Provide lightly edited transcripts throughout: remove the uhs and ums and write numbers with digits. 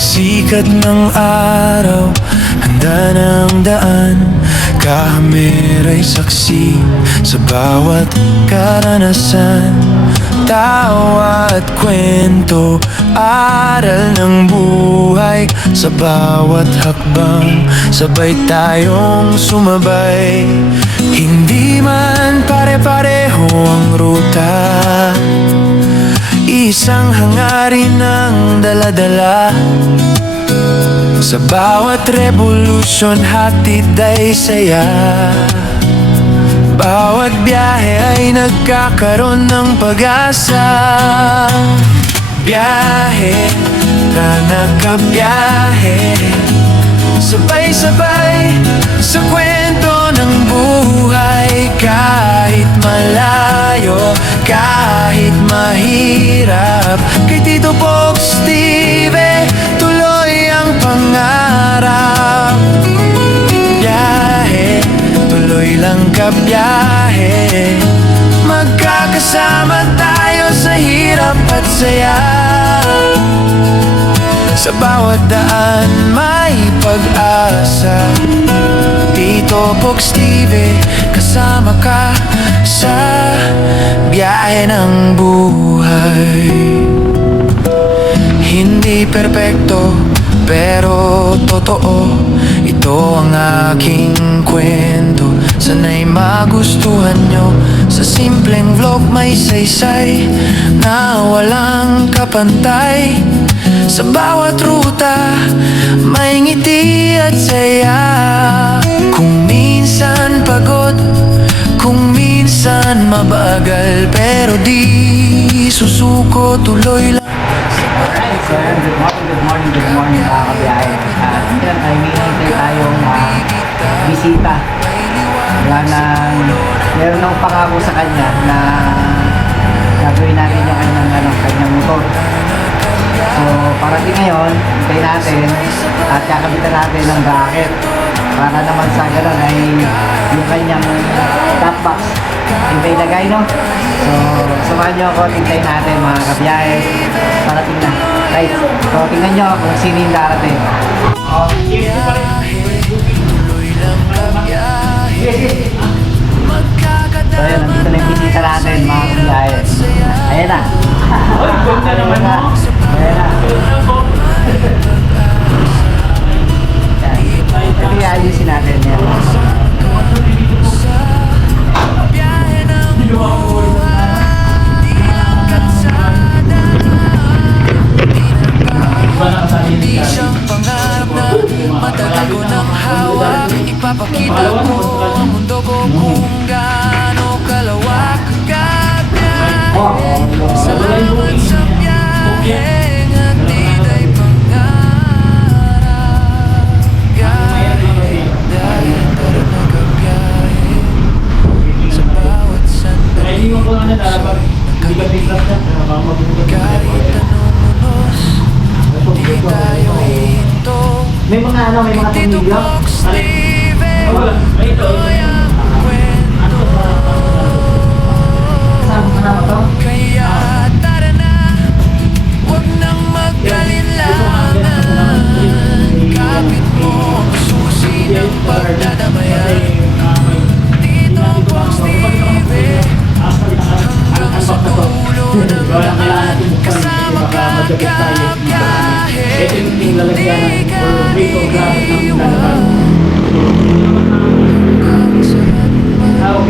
sikat ng araw, handa ng daan. Kamera'y saksi sa bawat karanasan. Tawa at kwento, aral ng buhay. Sa bawat hakbang, sabay tayong sumabay. Hindi man pare-pareho ang ruta, isang hangarin ang dala-dala. Sa bawat revolusyon, hatid ay saya. Bawat biyahe ay nagkakaroon ng pag-asa. Biyahe na nakabiyahe, sabay-sabay sa kwento ng buhay. Kahit malayo, kahit mahirap, kay Tito Box TV tuloy ang pangarap. Biyahe, tuloy lang kabiyahe, magkakasama tayo sa hirap at saya. Sa bawat daan may pag-asa. Tito Box TV, kasama ka sa biyahe ng buhay. Hindi perpekto, pero totoo. Ito ang aking kwento, sana'y magustuhan nyo. Sa simpleng vlog may saysay na walang kapantay. Sa bawat ruta may ngiti at saya. Kung minsan pagod, kung minsan mabagal, pero di susuko, tuloy lang. Alright, so good morning mga kabiyahe. Yan ay hinihintay tayong bisita. Meron akong pangako sa kanya na gagawin natin yung kanyang motor. So parating ngayon, hintayin natin at kakabitan natin ng bracket para naman sa gano'n ay yung kanyang top box hintay lagay, no? So samahan nyo ako, hintayin natin mga kabiyahe. Parating na. Right, so tingnan nyo kung sino yung darating. So yun, nandito na yung bisita natin mga kabiyahe. Ayan na. Ayan na. Ayan na. Ito yung ayusin natin yan. Hindi siyang pangarap na matagal ko ng hawak. Ipapakita ko ang mundo ko kung gaano kalawak kabiyahe. Salamat sa biyahe, hatid ay pangarap. Biyahe, dahil tara nagkabiyahe. Sa bawat sandali, kahit anong unos, di tayo hinto. May mga Tito pamilya. Box TV, tuloy ang kwento. Saan ka na ba to? Kaya tara na, huwag nang mag-alinlangan. Kapit mo ang susi ng pagdadamayan. Tito Box TV, hanggang sa dulo ng daan, kasama ka kabiyahe. Hindi ka iiwan. Hanggang saan man tayo.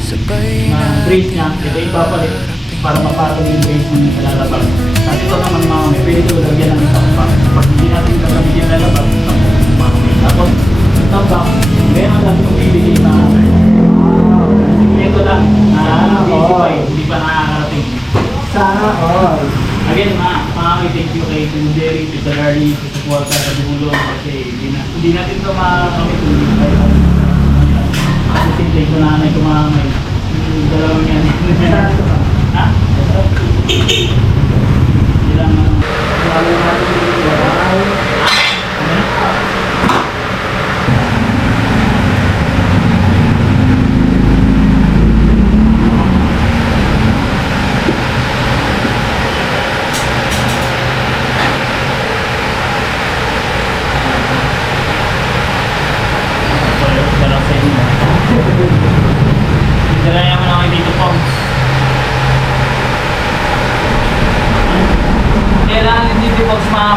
Sabay na brace niya, ito ipapalit para mapatong yung brace ng lalabas. At ito naman mga may pwede ito lagyan ng isang box. Pag hindi natin gagawin yung lalabas, tapos isang box, meron natin kung bibili na ito lang, hindi pa nakakarating. Sana all. Again, thank you kay Tim Jerry, Tita Larry, Tita Walter sa Dulo kasi hindi natin ito makakamit kung hindi tayo. Kasi thank you na nanay kumamay. Dalawang yan. Ha? Hindi lang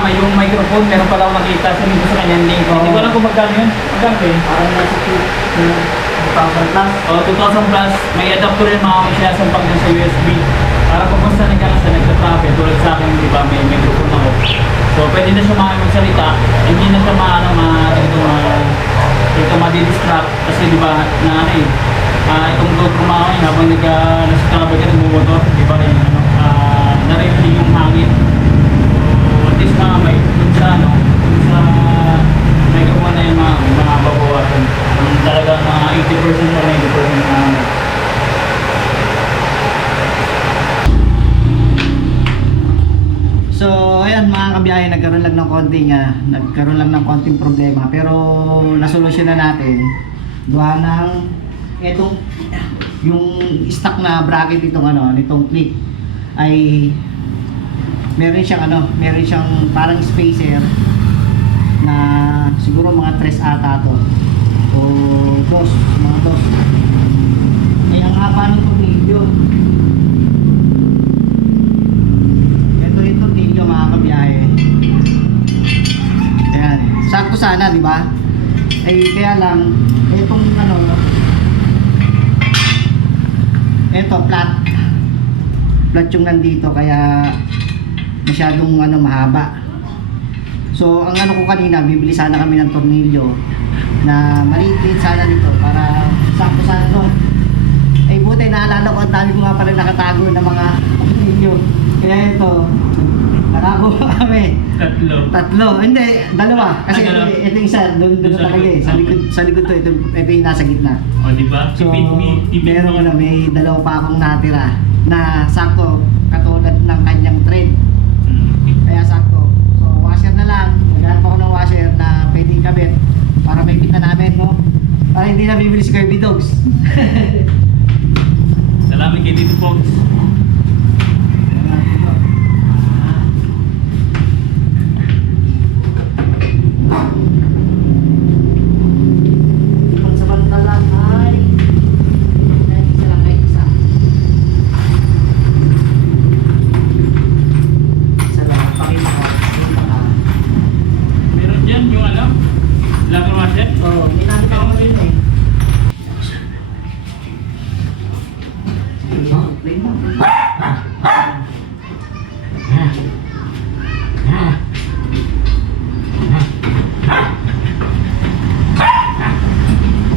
sumama yung microphone, meron pala akong nakita, sabi ko sa kanya yung link. Hindi ko alam kung magkano yun. Magkano ba yun? Parang nasa 2,000 plus. 2,000 plus, may adapter rin mga siya sa pag sa USB. Para kung basta nagka-traffic, tulad sa akin, di ba, may microphone ako. So, pwede na siya magsalita, hindi na siya ito madidistract kasi di ba, na ano eh, itong GoPro mga kayo, habang nasa traffic ka, nagmumotor, di ba, yung narinig yung hangin. So, at least may dun sa microphone na yung mga babawasan. Talaga mga 80% or 90% na So, ayan mga kabiyahe, nagkaroon lang ng konting problema, pero nasolusyonan natin gawa ng etong yung stock na bracket nitong clip ay meron siyang parang spacer na siguro mga 3 ata to o mga dos. Ay ang haba ng tornilyo. Ito tornilyo mga kabiyahe. Ayan, sakto sana, di ba? Ay kaya lang itong flat yung nandito kaya masyadong mahaba. So ang ko kanina, bibili sana kami ng tornilyo na maliit sana dito para sakto sana to. Ay buti naalala ko, ang dami ko nga pala nakatago ng mga tornilyo. Kaya ito, nakakuha kami. Tatlo. Hindi, dalawa. Kasi dalawa. ito yung isa, doon talaga eh. Sa likod to, ito yung nasa gitna. O, di ba? So, meron may dalawa pa akong natira na sakto katulad ng kanyang thread. Kaya sakto. So, washer na lang. Maghanap ako ng washer na pwedeng kabit para may pita namin, no? Para hindi na bibili si Kirby Dogs. Salamat kay Tito Fox. Pansamantala ay kahit isa. Isa lang, pakita ko. Meron dyan yung locker washer? Oo, may nakita ko rin eh. Play mo.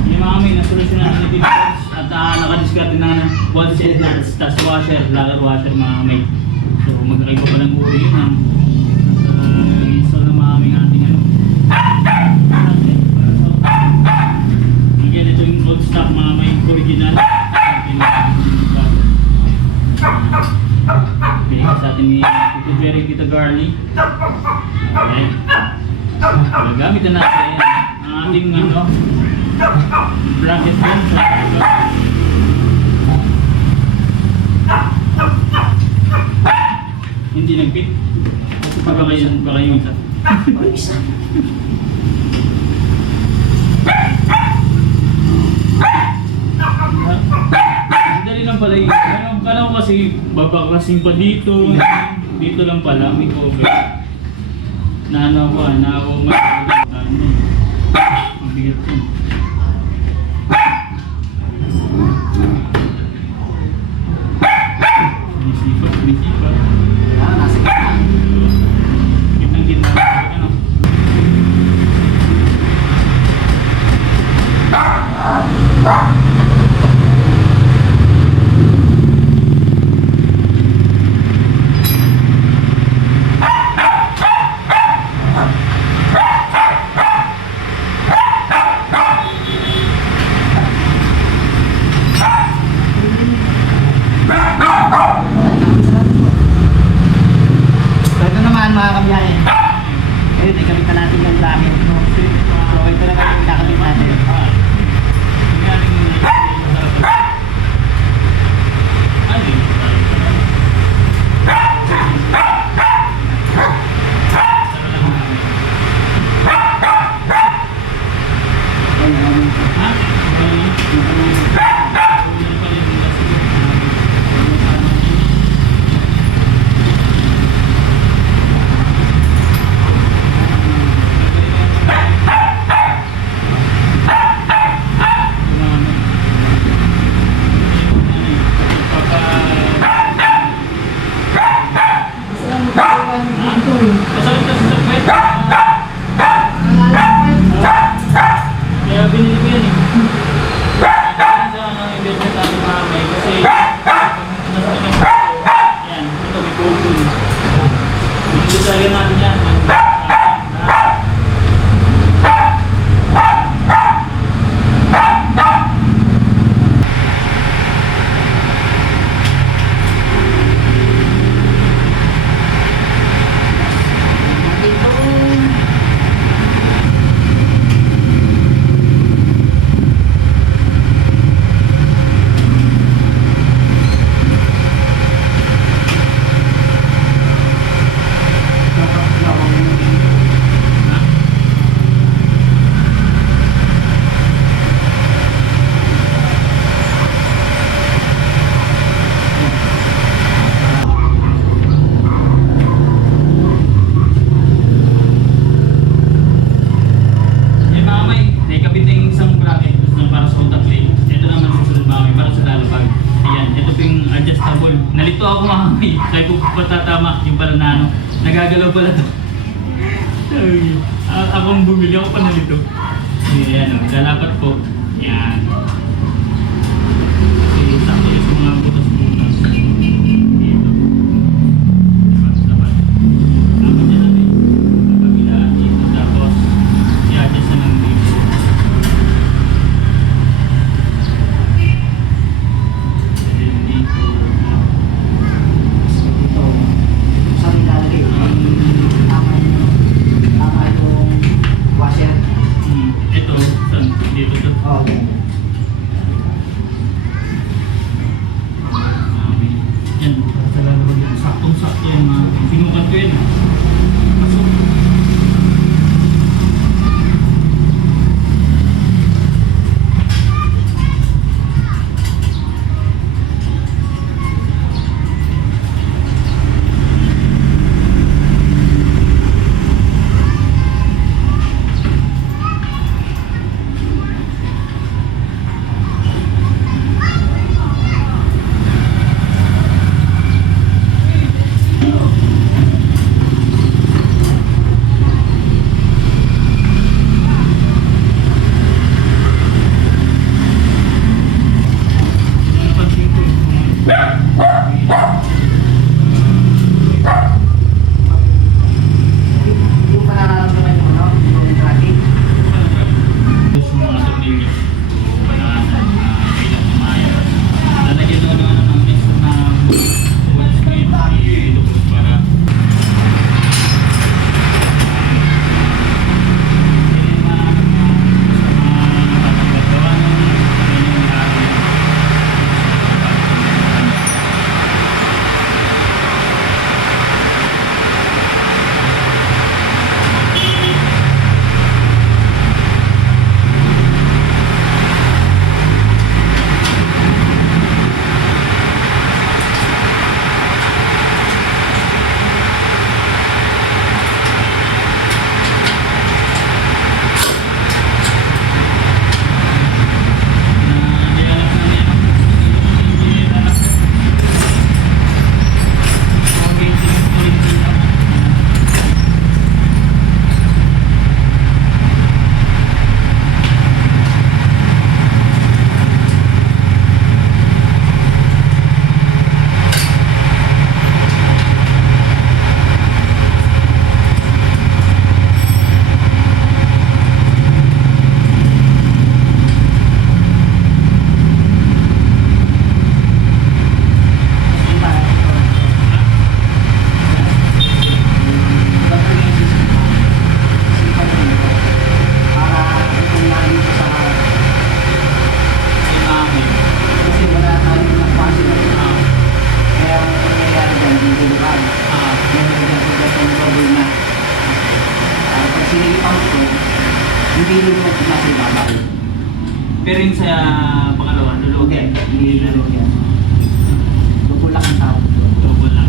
Yung mga may nasolusyon natin ni Tito Fox at nakadiskarte na wall set nuts, tas washer, locker washer mga may. So magkakaiba pa lang uri yun ang install ng mga may ating again, ito yung old stock mga may original. Bigay sa atin ni Tito Jerry, Tito Garly. Okay. Gamit na natin ang ating bracket gun sa hindi nag-fit. Baka kayo isa. Dali lang pala yun. Kala ko kasi babaklasin pa dito. Dito lang pala, may cover. Naawa mabigat yun. Sinisipa. Nasa gitna. Gitnang-gitna. So ito naman mga kabiyahe. Ayun, ikabit na natin yung bracket. No? So ito naman yung kakabit natin. Masakit kasi sa kwet. Kaya binili ko yan eh. Kaya sa investment natin mamay kasi nasakit yung kwet. Yan, ito may cocoon. Binili talaga natin yan. Nalito ako mamay. Kaya ko patatama yung pala na ano. Nagagalaw pala to. Akong bumili ako pa nalito. Ayan o. Lalapat po. Yan. Kasi sakto yung mga butas-butas. Dito. Lapat. Lapat dyan natin. Kabilaan dito. Tapos i-adjust na lang dito. Saktong-sakto yung mga sinukat ko yun. Pasok. Pero yung sa pangalawa, lulog yan. Hindi lulog yan. Bubulak ang tao. Double lang.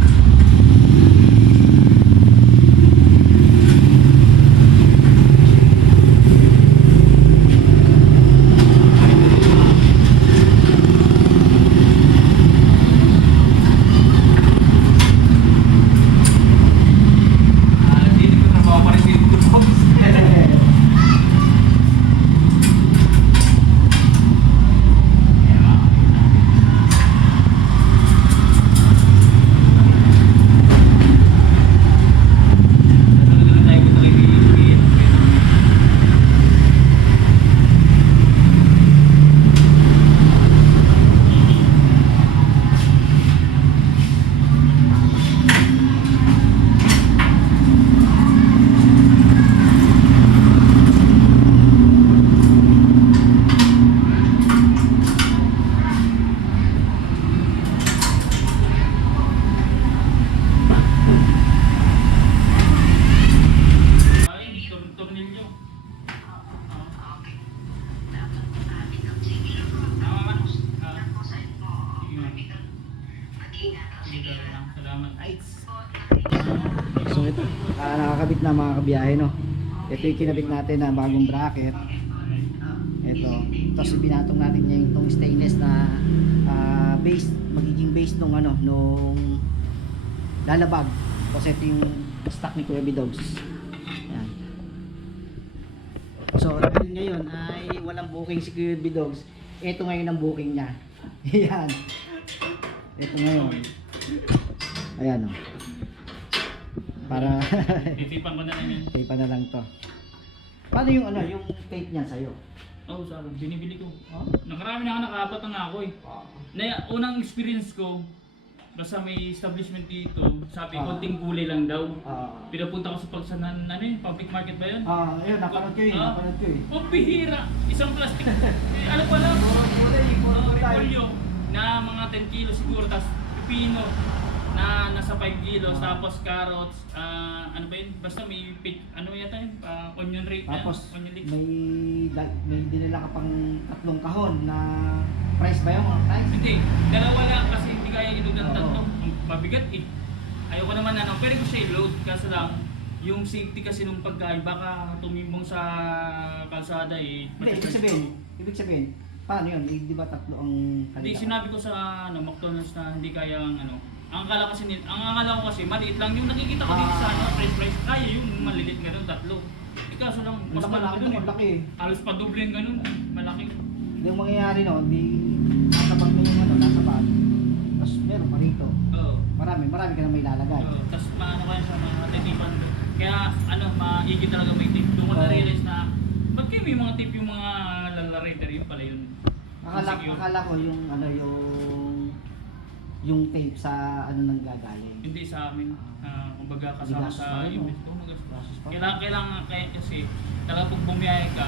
nakakabit na mga kabiyahe, no? Ito yung kinabit natin na bagong bracket. Ito. Tapos binatong natin niya yung stainless na base, magiging base nung ano, nung lalabag. Kasi ito yung stock ni Kuya Bidogs. Yan. So, ngayon ay walang booking si Kuya Bidogs. Ito ngayon ang booking niya. Yan. Ito ngayon. Ayan, o. Para Titipan ko na lang yan. tape na lang to. Paano yung ano, yung tape niya sa'yo? Oo, sa akin. Binibili ko. Oh? Nakarami na ako, nakaapat na nga ako eh. Unang experience ko, basta may establishment dito, sabi, konting kulay lang daw. Pinapunta ko sa pagsanan, ano yun, public market ba yun? Ayun, napanood ko yun, napanood ko yun. Oh, bihira! Isang plastic. Ano pala? Repolyo na mga 10 kilo siguro, tapos pipino na nasa 5 kilos, tapos carrots, ano ba yun? Basta may ano yata yun? Onion rate na. Tapos Onion leeks. may dinala ka pang 3 kahon na price ba yung price? Hindi, dalawa lang kasi hindi kaya ilog ng Oo. tatlo. Ang mabigat eh. Ayoko naman ano, pero ko siya i-load kasi lang yung safety kasi nung pagkain baka tumimbong sa kalsada eh. Hindi, ibig sabihin, paano yun? Di ba 3 ang Hindi, sinabi ko sa ano, McDonald's na hindi kaya ang ano. Ang akala ko kasi maliit lang yung nakikita ko dito sa ano, price. Kaya yung maliliit ganun, 3. Kaso lang, mas malaki dun eh. Malaki eh. Halos pa doubling ganun, malaki. Yung mangyayari no, di nasa bag mo yung ano, nasa bag. Tapos meron pa rito. Oo. Marami ka na may lalagay. Tapos maano ka sa mga titipan doon. Kaya ano, maigit talaga may tip. Doon ko na-realize na, ba't kayo may mga tip yung mga lalarider yun pala yun? Akala ko yung ano, yung tape sa ano nang gagaling. Hindi sa amin. Kumbaga kasama Bigas sa pa rin, yung no? Process pa. kailangan kasi talaga pag bumiyahe ka,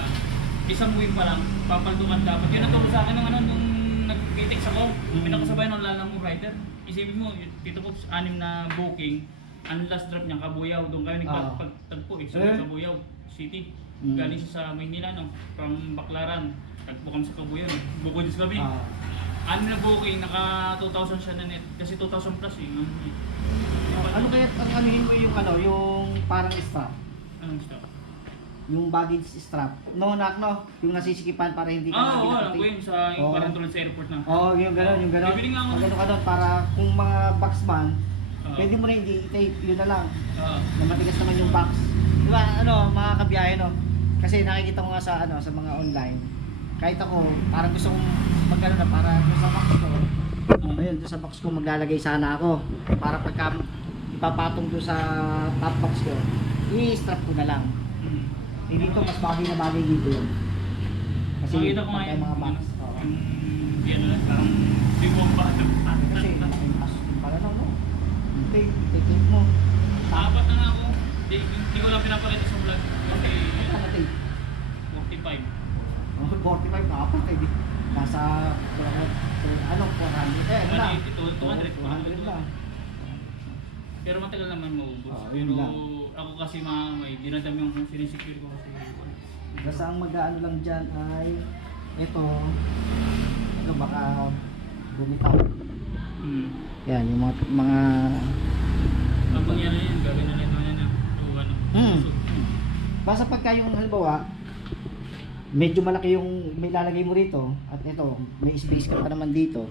isang buwin pa lang, papaldukan dapat. Yun ang tawag sa akin ng ano, nung nag-text ako, pinakasabay ng lalang mo rider. Isipin mo, dito po 6 na booking, ang last drop niya, Kabuyaw. Doon kami nagpagtagpo sa Kabuyaw City. Galing siya sa Maynila, no? From Baclaran. Tagpo kami sa Kabuyaw. Bukod sa kami. Na booking, naka 2,000 siya na net. Kasi 2,000 plus eh. Ano kaya ang anuhin mo yung ano, yung parang strap? Anong gusto? Yung baggage strap. No, yung nasisikipan para hindi ka Oo, alam ko yun. Sa yung parang tulad sa airport na. Oo, yung gano'n. Bibili nga ako. Magano ka doon para kung mga boxman, Oo. pwede mo na hindi i-tape, yun na lang. Oo. Na matigas naman yung box. Di ba, ano, mga kabiyahe, no? Kasi nakikita ko nga sa, ano, sa mga online. Kahit ako, parang gusto kong magano na, para doon sa box ko. Ayun, doon sa box ko maglalagay sana ako. Para pagka ipapatong doon sa top box ko, i-strap ko na lang. Hindi ko mas bagay na bagay dito yun. Kasi Makita ko nga pagka yung mga box. Oo. Hindi ano lang, parang bigong ba? Kasi, parang no? Tape mo. Apat na nga ako. Hindi ko lang pinapakita sa vlog. Kasi Ano tape? 45. Oh, 45 na apat eh. Nasa, ano, 400 eh, ano lang? 180 to 200. 200 lang. Pero matagal naman maubos. Oo, yun Pero lang. ako kasi may dinadami yung sinisecure ko kasi. Basta ang mag-ano lang dyan ay ito baka bumitaw. Yan, yung mga Pag mangyari yun, gagawin na lang naman na. So, basta pagka yung halimbawa medyo malaki yung may lalagay mo rito at ito, may space ka pa naman dito,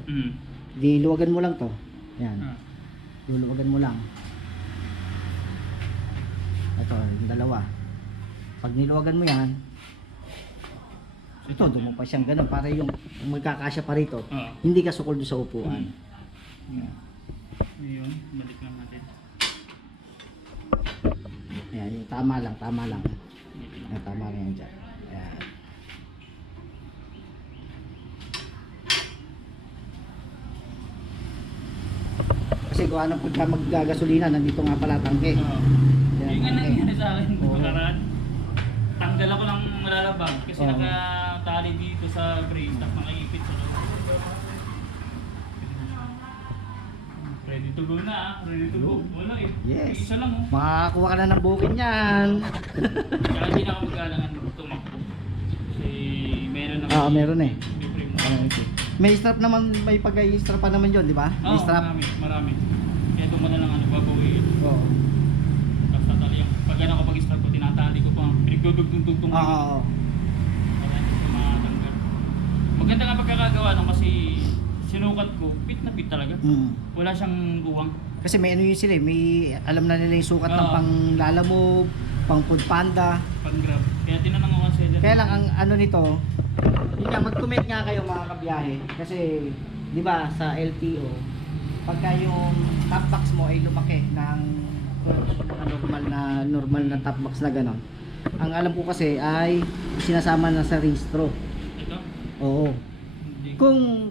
di luwagan mo lang to. Yan. Luluwagan mo lang. Ito, yung dalawa. Pag niluwagan mo yan, ito, doon mo pa siyang ganun para yung magkakasya pa rito. Hindi ka sukol doon sa upuan. Yun, balik lang natin. Ayan, yung tama lang. Ayan, tama lang yan dyan. Ayan. Kasi kung ano pagka maggagasolina, nandito nga pala tangke. Yan, Yung nga tangke. nangyari sa akin, Oo. nakaraan. Tanggal ako ng malalabag kasi Oo. nakatali dito sa brake, tapos nakaipit sa loob. Ready to go na ready to go. Wala eh. Yes. Isa lang oh. Makakuha ka na ng booking yan. Kaya hindi na ako mag-alangan tumakbo. Kasi meron na. Meron eh. May frame na. May strap naman, may pag-i-strap pa naman yun, di ba? May Oo, strap. marami. Kaya doon mo na lang babawiin. Oo. Tapos tatali yung dugtong-dugtong. Oo. Kaya hindi ko matanggal. Maganda nga pagkakagawa nung kasi sinukat ko, fit na fit talaga. Wala siyang luwang. Kasi may ano yun sila eh, may alam na nila yung sukat ng Oo. pang Lalamove, pang Food Panda. Pang-grab. Kaya tinanong ako sa seller. Kaya lang ang ano nito, yun nga, mag-comment nga kayo mga kabiyahe. Kasi, di ba, sa LTO, pagka yung top box mo ay lumaki ng normal na top box na gano'n. Ang alam ko kasi ay sinasama na sa registro. Ito? Oo. Hindi. Kung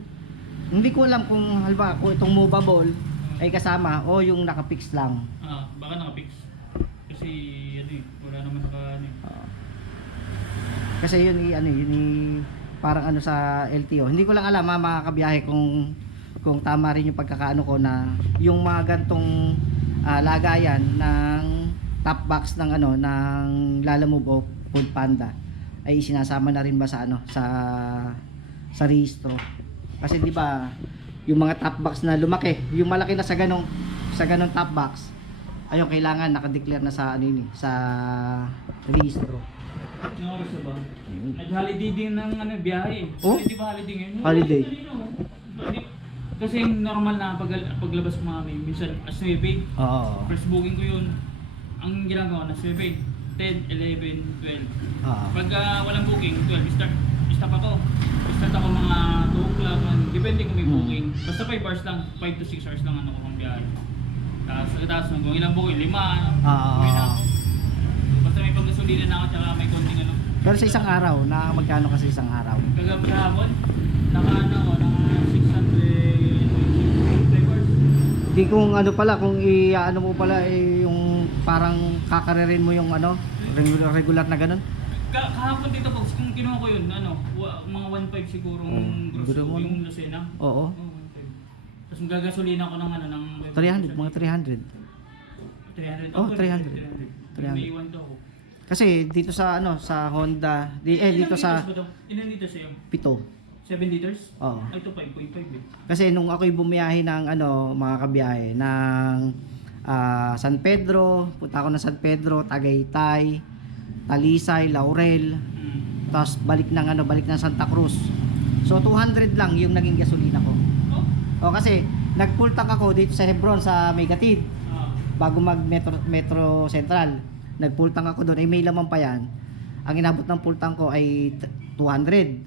hindi ko alam kung halimbawa kung itong movable ay kasama o yung nakapix lang. Baka nakapix. Kasi ano eh, wala naman naka ano eh. Kasi yun parang ano sa LTO. Hindi ko lang alam mga kabiyahe kung tama rin yung pagkakaano ko na yung mga gantong lagayan ng top box ng ano ng Lalamove o Food Panda ay sinasama na rin ba sa ano sa registro. Kasi di ba yung mga top box na lumaki, yung malaki na sa ganong top box, ayun kailangan naka-declare na sa ano yun, sa registro. Yung oras na ba? Nag-holiday din ng ano, biyahe. Oh? Holiday ba holiday ngayon? Holiday. Kasi normal na paglabas ko mga minsan as 9. Oo. First booking ko yun. Ang ginagawa na 7, 10, 11, 12. Pag walang booking, 12. Stop ako. Start ako mga 2 o'clock. Depende kung may booking. Basta 5 hours lang. 5 to 6 hours lang ano ko kung biyahe. Tapos kung ilang booking, 5. Okay na ako. Basta may paggasolina na ako tsaka may konting ano. Pero sa isang araw, na magkano kasi isang araw? Kagabi hapon, naka 625 hours. Di kung ano pala, kung i-ano mo pala yung parang kakaririn mo yung ano, regular na ganun. Kahapon dito po, kung kinuha ko yun, mga 1.5 siguro gross gusto mo yung Lucena. Oo. 1.5. Tapos magagasolina ko ng ano, ng 300, mga 300. 300. Oh, 300. 300. May iwan to ako. Kasi dito sa ano, sa Honda, dito sa Ilan liters sa'yo? Pito. 7 liters? Oo. Ay, ito 5.5 eh. Kasi nung ako'y bumiyahe ng ano, mga kabiyahe ng San Pedro, punta ako ng San Pedro, Tagaytay, Talisay, Laurel, tapos balik ng Santa Cruz. So 200 lang yung naging gasolina ko. Oh? O kasi nag-full tank ako dito sa Hebron sa Megatid bago mag Metro Central. Nag-full tank ako doon, ay may laman pa yan. Ang inabot ng full tank ko ay 200.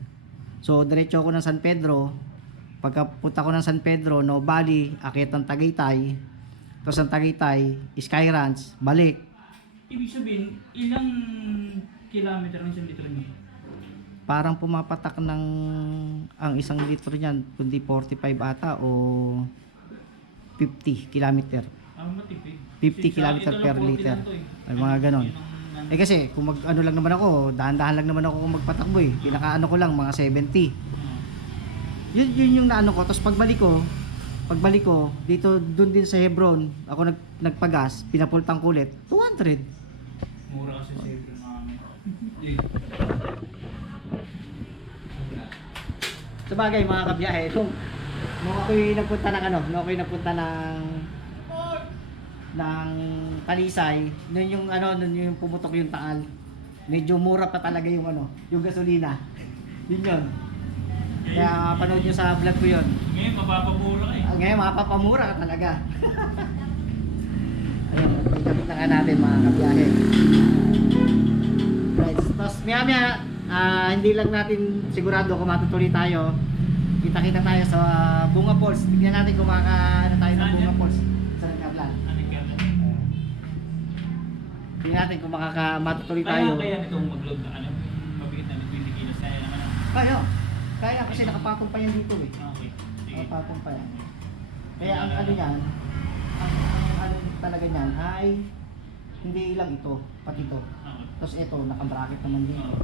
So diretso ako ng San Pedro. Pagkapunta ko ng San Pedro, no Bali, akyat ng Tagaytay. Tapos ang Tagaytay, Sky Ranch, balik. Ibig sabihin, ilang kilometer ng isang litro niyo? Parang pumapatak ng ang isang litro niyan, kundi 45 ata o 50 kilometer. Matipid. 50 kilometer per liter. Ay mga ganon. Eh kasi kung ano lang naman ako, dahan-dahan lang naman ako kung magpatakbo eh. Pinakaano ko lang mga 70. Yun yung naano ko. Tapos pagbalik ko dito doon din sa Hebron, ako nagpagas, pinapultang ko ulit 200. Mura kasi sa Hebron namin. Sabagay mga kabiyahe, nung ako'y nagpunta ng Talisay, nun yung pumutok yung Taal. Medyo mura pa talaga yung yung gasolina. Yun. Kaya panood nyo sa vlog ko yun. Ngayon, mapapamura ka eh. Ngayon, mapapamura ka talaga. Ayun, ikabit na nga natin mga kabiyahe. Right, tapos maya, hindi lang natin sigurado kung matutuloy tayo. Kita-kita tayo sa Bunga Falls. Tignan natin kung tayo ng Bunga Falls sa Kablan. Tignan natin kung matutuloy tayo. Kaya nitong mag-load na mabigat na 20 kilos. Kaya naman Kaya kasi nakapatong pa yan dito eh. Okay. Sige. Nakapatong pa yan. Kaya ang ano niyan, ang ano talaga niyan ay hindi lang ito, pati ito. Okay. Tapos ito, naka-bracket naman dito.